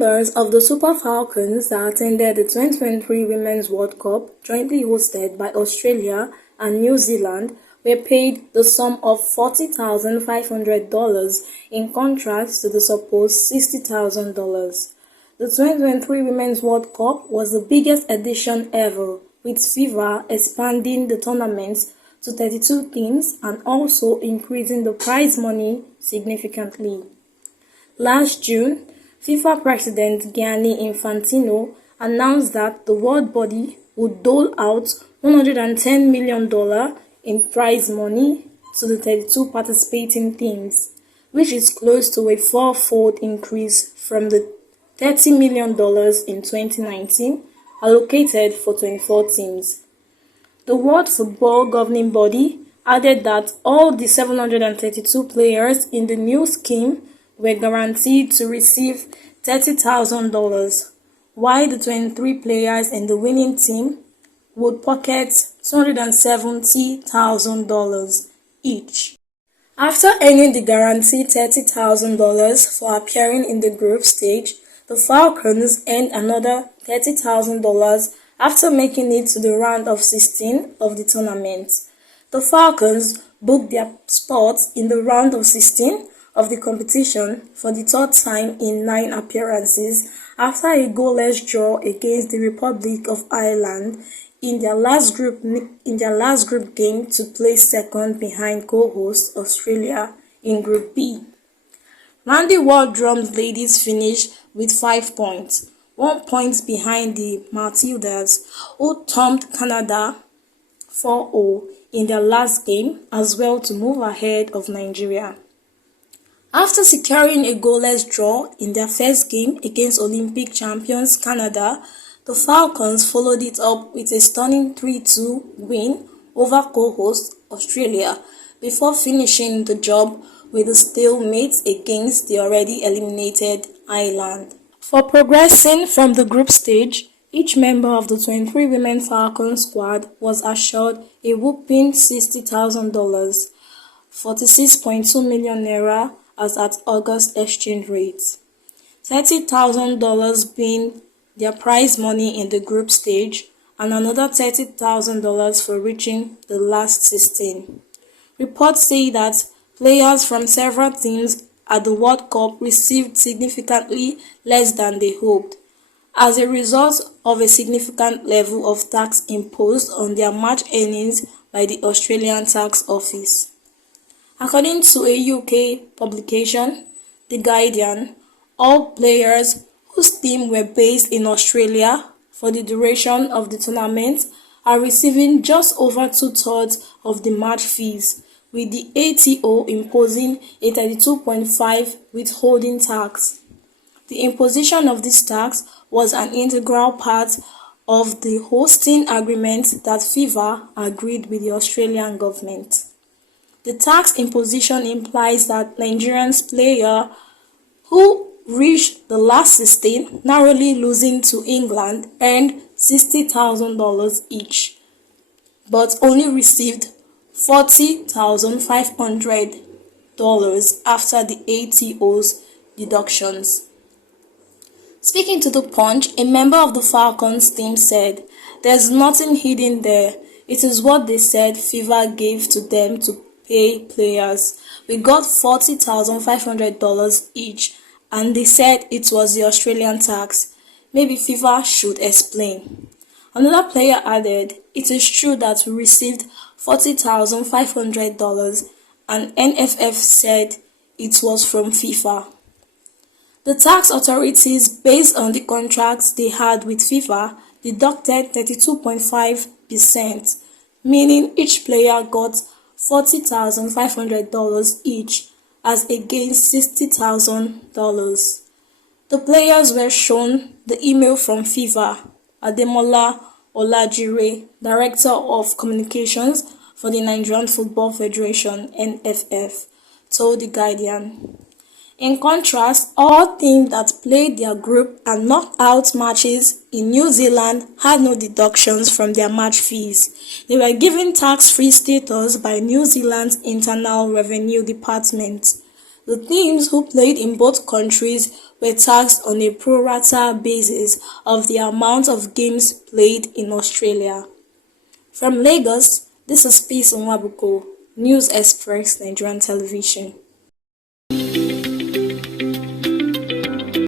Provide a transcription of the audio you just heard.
members of the Super Falcons that attended the 2023 Women's World Cup, jointly hosted by Australia and New Zealand, were paid the sum of $40,500 in contrast to the supposed $60,000. The 2023 Women's World Cup was the biggest edition ever, with FIFA expanding the tournament to 32 teams and also increasing the prize money significantly. Last June, FIFA President Gianni Infantino announced that the world body would dole out $110 million in prize money to the 32 participating teams, which is close to a four-fold increase from the $30 million in 2019 allocated for 24 teams. The World Football Governing Body added that all the 732 players in the new scheme were guaranteed to receive $30,000, while the 23 players in the winning team would pocket $270,000 each. After earning the guaranteed $30,000 for appearing in the group stage, the Falcons earned another $30,000 after making it to the round of 16 of the tournament. The Falcons booked their spot in the round of 16 of the competition for the third time in 9 appearances after a goalless draw against the Republic of Ireland in their last group game to place second behind co-host Australia in Group B. Randy Waldrum's ladies finished with 5 points, 1 point behind the Matildas, who thumped Canada 4-0 in their last game as well to move ahead of Nigeria. After securing a goalless draw in their first game against Olympic champions Canada, the Falcons followed it up with a stunning 3-2 win over co-host Australia before finishing the job with a stalemate against the already eliminated Ireland. For progressing from the group stage, each member of the 23 Women Falcons squad was assured a whopping $60,000, $46.2 million naira as at August exchange rates, $30,000 being their prize money in the group stage and another $30,000 for reaching the last 16. Reports say that players from several teams at the World Cup received significantly less than they hoped, as a result of a significant level of tax imposed on their match earnings by the Australian Tax Office. According to a UK publication, The Guardian, all players whose teams were based in Australia for the duration of the tournament are receiving just over 2/3 of the match fees, with the ATO imposing a 32.5% withholding tax. The imposition of this tax was an integral part of the hosting agreement that FIFA agreed with the Australian government. The tax imposition implies that Nigerian players who reached the last 16, narrowly losing to England, earned $60,000 each, but only received $40,500 after the ATO's deductions. Speaking to The Punch, a member of the Falcons team said, "There's nothing hidden there. It is what they said FIFA gave to them to pay players. We got $40,500 each, and they said it was the Australian tax. Maybe FIFA should explain." Another player added, "It is true that we received $40,500 and NFF said it was from FIFA." The tax authorities, based on the contracts they had with FIFA, deducted 32.5%, meaning each player got $40,500 each as against $60,000. The players were shown the email from FIFA. Ademola Olajire, Director of Communications for the Nigerian Football Federation (NFF), told The Guardian. In contrast, all teams that played their group and knockout matches in New Zealand had no deductions from their match fees. They were given tax-free status by New Zealand's Internal Revenue Department. The teams who played in both countries were taxed on a pro rata basis of the amount of games played in Australia. From Lagos, this is Peace Onwabuko, News Express Nigerian Television.